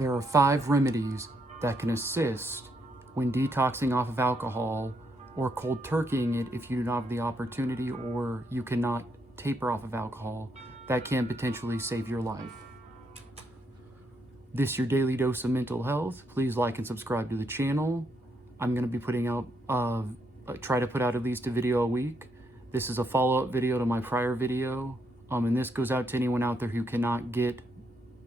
There are 5 remedies that can assist when detoxing off of alcohol or cold turkeying it if you do not have the opportunity or you cannot taper off of alcohol that can potentially save your life. This is your daily dose of mental health. Please like and subscribe to the channel. I'm going to be putting out, try to put out at least a video a week. This is a follow-up video to my prior video. And this goes out to anyone out there who cannot get,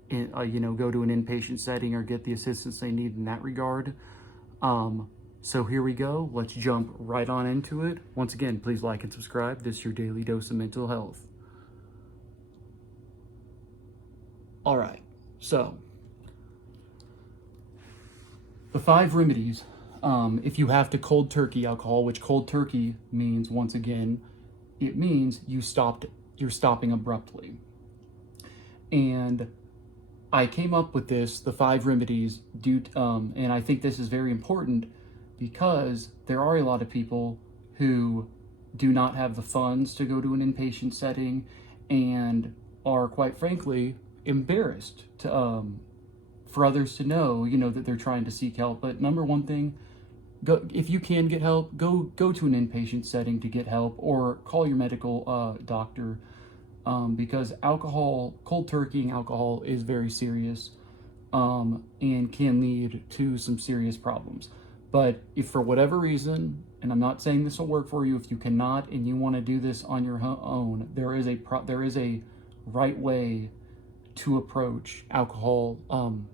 go to an inpatient setting or get the assistance they need in that regard. So here we go. Let's jump right on into it. Once again, please like and subscribe. This is your daily dose of mental health. All right, so the 5 remedies, if you have to cold turkey alcohol, which cold turkey means, once again, it means you're stopping abruptly. And I came up with the 5 remedies, and I think this is very important because there are a lot of people who do not have the funds to go to an inpatient setting and are, quite frankly, embarrassed to, for others to know, that they're trying to seek help. But number one thing, if you can get help, go to an inpatient setting to get help, or call your medical doctor, because cold turkeying alcohol is very serious, and can lead to some serious problems. But if for whatever reason, and I'm not saying this will work for you, if you cannot and you want to do this on your own, there is a right way to approach alcohol, cold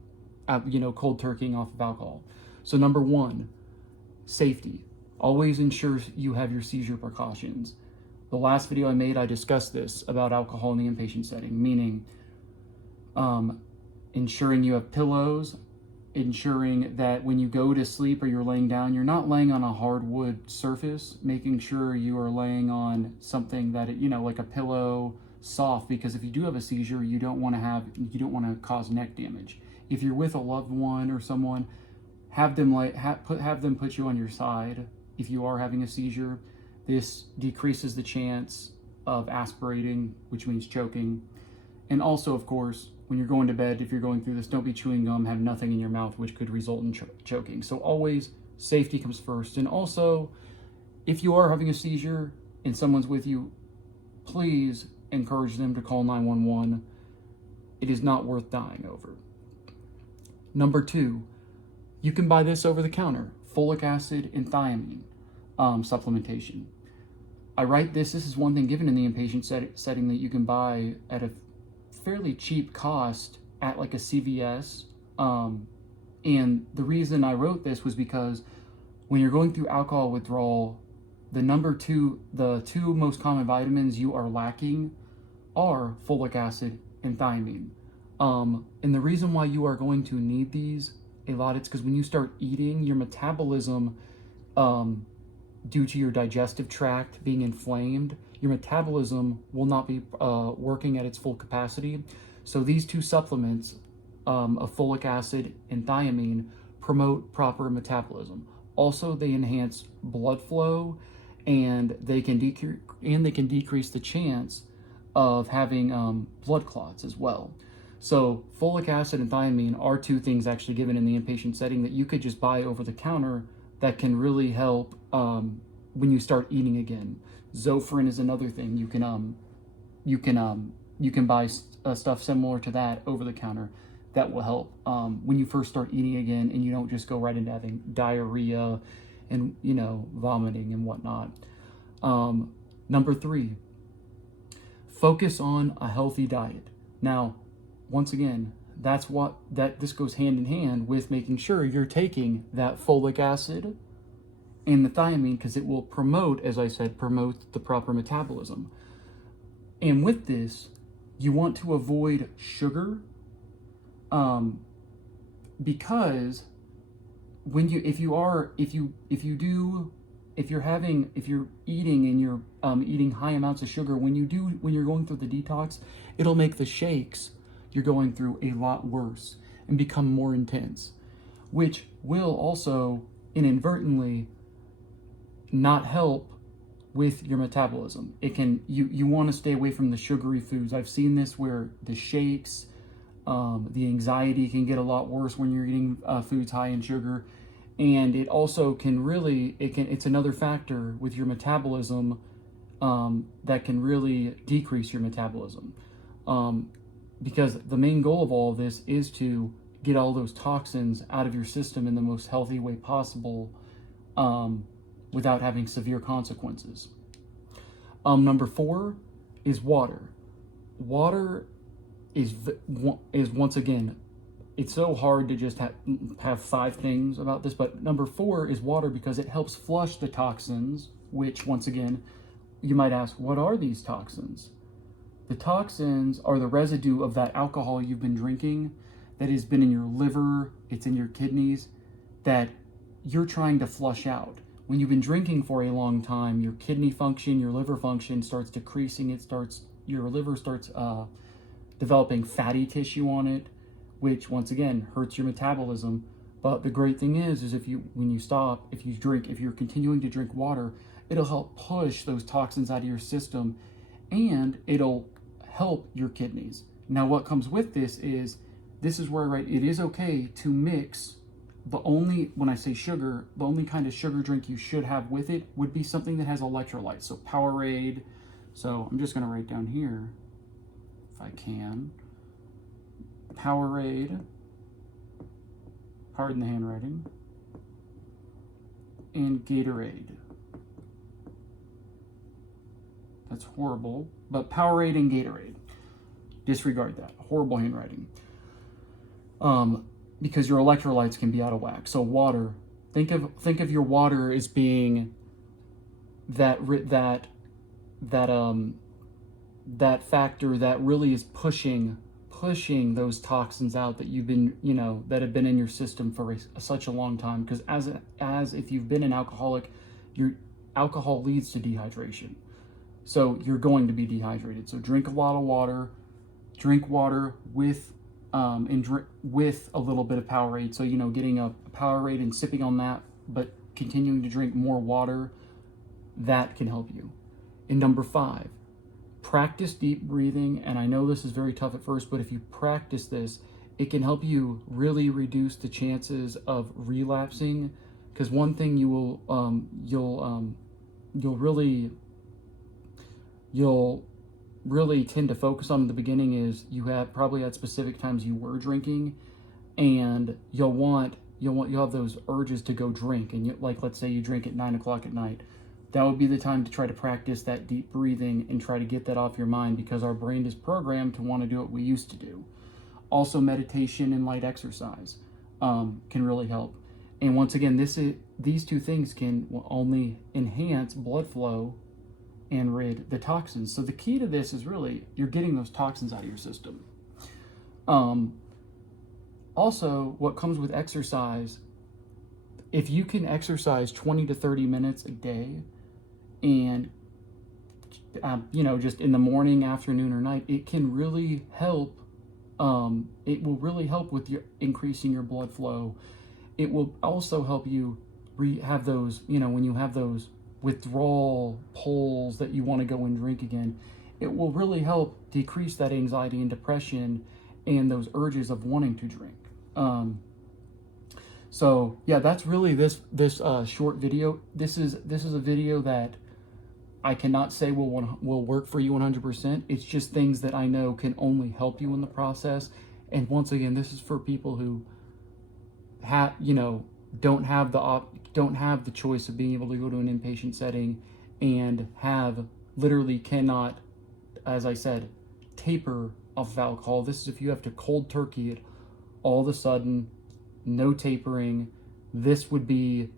turkeying off of alcohol. So number 1, safety. Always ensure you have your seizure precautions. The last video I made, I discussed this about alcohol in the inpatient setting, meaning ensuring you have pillows, ensuring that when you go to sleep or you're laying down, you're not laying on a hardwood surface, making sure you are laying on something that, like a pillow, soft, because if you do have a seizure, you don't want to cause neck damage. If you're with a loved one or someone, have them put you on your side if you are having a seizure. This decreases the chance of aspirating, which means choking. And also, of course, when you're going to bed, if you're going through this, don't be chewing gum, have nothing in your mouth, which could result in choking. So always, safety comes first. And also, if you are having a seizure and someone's with you, please encourage them to call 911. It is not worth dying over. Number 2, you can buy this over the counter, folic acid and thiamine supplementation. I write this is one thing given in the inpatient setting that you can buy at a fairly cheap cost at like a CVS. And the reason I wrote this was because when you're going through alcohol withdrawal, the 2 most common vitamins you are lacking are folic acid and thiamine. And the reason why you are going to need these a lot, it's because when you start eating, your metabolism, due to your digestive tract being inflamed, your metabolism will not be working at its full capacity. So these 2 supplements of folic acid and thiamine promote proper metabolism. Also, they enhance blood flow, and they can decrease the chance of having blood clots as well. So folic acid and thiamine are 2 things actually given in the inpatient setting that you could just buy over the counter that can really help when you start eating again. Zofran is another thing. You can buy stuff similar to that over the counter that will help when you first start eating again, and you don't just go right into having diarrhea and vomiting and whatnot. Number 3, focus on a healthy diet. Now, once again, this goes hand in hand with making sure you're taking that folic acid and the thiamine, because it will promote, as I said, the proper metabolism. And with this, you want to avoid sugar, because if you're eating and you're eating high amounts of sugar, when you're going through the detox, it'll make the shakes you're going through a lot worse and become more intense, which will also inadvertently not help with your metabolism. You want to stay away from the sugary foods. I've seen this where the shakes, The anxiety can get a lot worse when you're eating foods high in sugar. And it also can really, it's another factor with your metabolism that can really decrease your metabolism. Because the main goal of all of this is to get all those toxins out of your system in the most healthy way possible, without having severe consequences. Number 4 is water. Water is once again, it's so hard to just have 5 things about this, but number 4 is water because it helps flush the toxins, which once again, you might ask, what are these toxins? The toxins are the residue of that alcohol you've been drinking that has been in your liver, it's in your kidneys, that you're trying to flush out. When you've been drinking for a long time, your kidney function, your liver function starts decreasing. Your liver starts developing fatty tissue on it, which once again hurts your metabolism. But the great thing is when you stop, if you're continuing to drink water, it'll help push those toxins out of your system, and it'll help your kidneys. Now, what comes with this is where I write, it is okay to mix. When I say sugar, the only kind of sugar drink you should have with it would be something that has electrolytes. So Powerade. So I'm just going to write down here, if I can, Powerade, pardon the handwriting, and Gatorade. That's horrible, but Powerade and Gatorade. Disregard that. Horrible handwriting. Because your electrolytes can be out of whack. So water, think of your water as being that factor that really is pushing those toxins out that you've been, that have been in your system for such a long time. Because as if you've been an alcoholic, your alcohol leads to dehydration. So you're going to be dehydrated. So drink a lot of water. Drink water with with a little bit of Powerade. So, getting a Powerade and sipping on that, but continuing to drink more water, that can help you. And number 5, practice deep breathing. And I know this is very tough at first, but if you practice this, it can help you really reduce the chances of relapsing. Because one thing you'll really tend to focus on in the beginning is you have probably at specific times you were drinking, and you'll have those urges to go drink. And let's say you drink at 9 o'clock at night, that would be the time to try to practice that deep breathing and try to get that off your mind, because our brain is programmed to want to do what we used to do. Also, meditation and light exercise can really help. And once again, these 2 things can only enhance blood flow and rid the toxins. So the key to this is really you're getting those toxins out of your system. Also, what comes with exercise, if you can exercise 20 to 30 minutes a day, and just in the morning, afternoon, or night, it can really help. It will really help with increasing your blood flow. It will also help you have those, when you have those withdrawal pulls that you want to go and drink again, it will really help decrease that anxiety and depression and those urges of wanting to drink. So yeah, that's really this short video. This is a video that I cannot say will work for you 100%. It's just things that I know can only help you in the process. And once again, this is for people who don't have the choice of being able to go to an inpatient setting and literally cannot, as I said, taper off of alcohol. This is if you have to cold turkey it all of a sudden, no tapering. This would be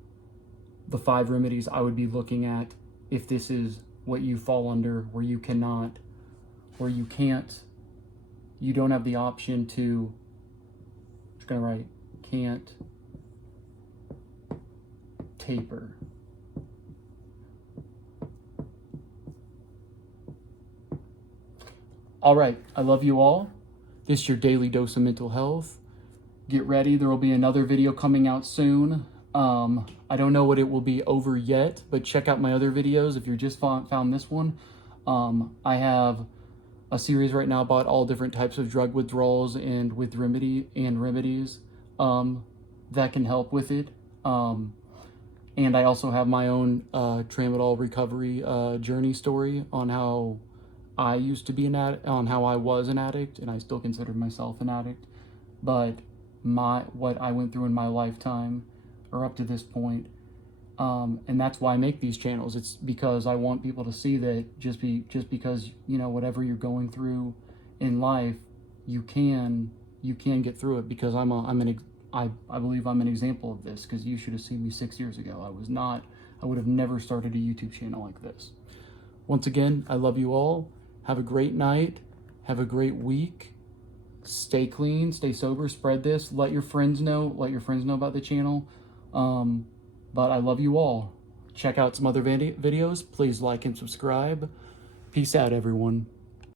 the 5 remedies I would be looking at if this is what you fall under, where you don't have the option to, I'm just gonna write, can't taper. All right, I love you all. This is your daily dose of mental health. Get ready, there will be another video coming out soon. I don't know what it will be over yet, but check out my other videos if you just found this one. I have a series right now about all different types of drug withdrawals and with remedies that can help with it. And I also have my own tramadol recovery journey story on how I used to be an addict, on how I was an addict, and I still consider myself an addict. But what I went through in my lifetime, or up to this point, and that's why I make these channels. It's because I want people to see that just because, you know, whatever you're going through in life, you can get through it. Because I believe I'm an example of this, because you should have seen me 6 years ago. I would have never started a YouTube channel like this. Once again, I love you all. Have a great night. Have a great week. Stay clean, stay sober, spread this. Let your friends know about the channel. But I love you all. Check out some other videos. Please like and subscribe. Peace out, everyone.